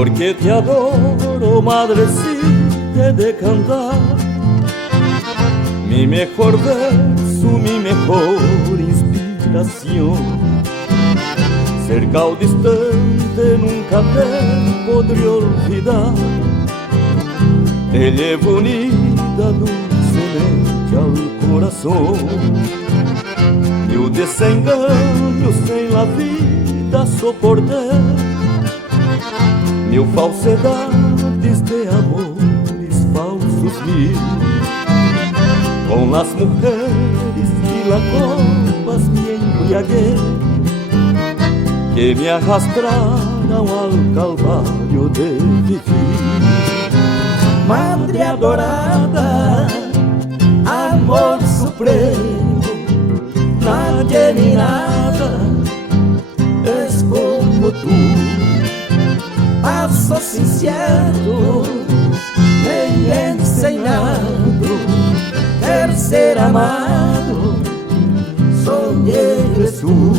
porque te adoro, madrecita de cantar. Mi mejor verso, mi mejor inspiración. Cerca o distante nunca te podré olvidar. Te llevo unida dulcemente al corazón. Mil desenganos en la vida soporté, mil falsedades de amores falsos mil. Con las mujeres y las copas me embriagué, que me arrastraram al calvario de vivir. Madre adorada, amor supremo, nadie ni nada es como tú. Pasos sinceros me he enseñado, el ser amado soñé Jesús.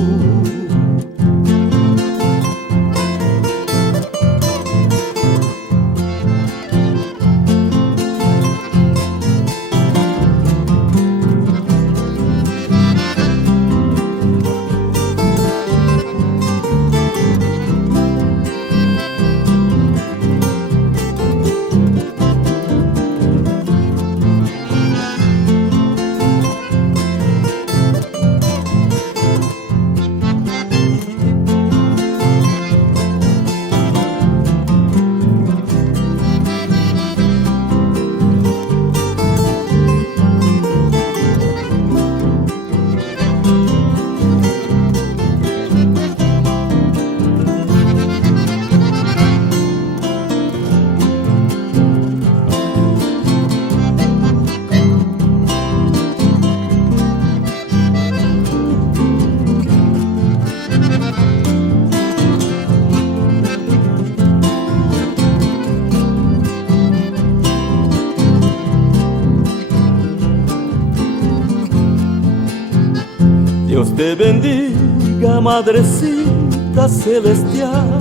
Dios te bendiga, madrecita celestial,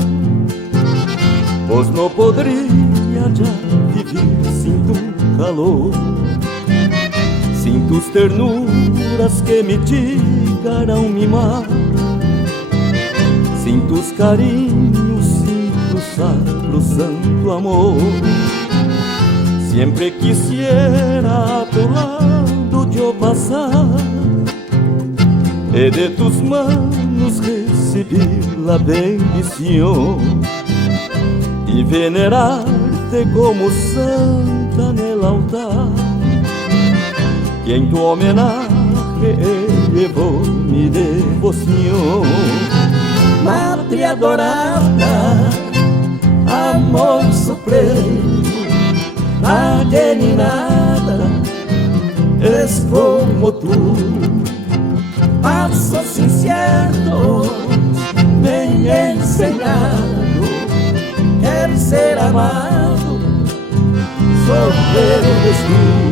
pues no podría ya vivir sin tu calor, sin tus ternuras que me llegaran a mimar, sin tus cariños, sin tu sacrosanto amor. Siempre quisiera a tu lado yo pasar, he de tus manos recibir la bendición y venerarte como santa en el altar, y en tu homenaje elevo mi devoción. Madre adorada, amor supremo, nadie ni nada es como tú. Pasos inciertos me he enseñado, el ser amado solo eres tú.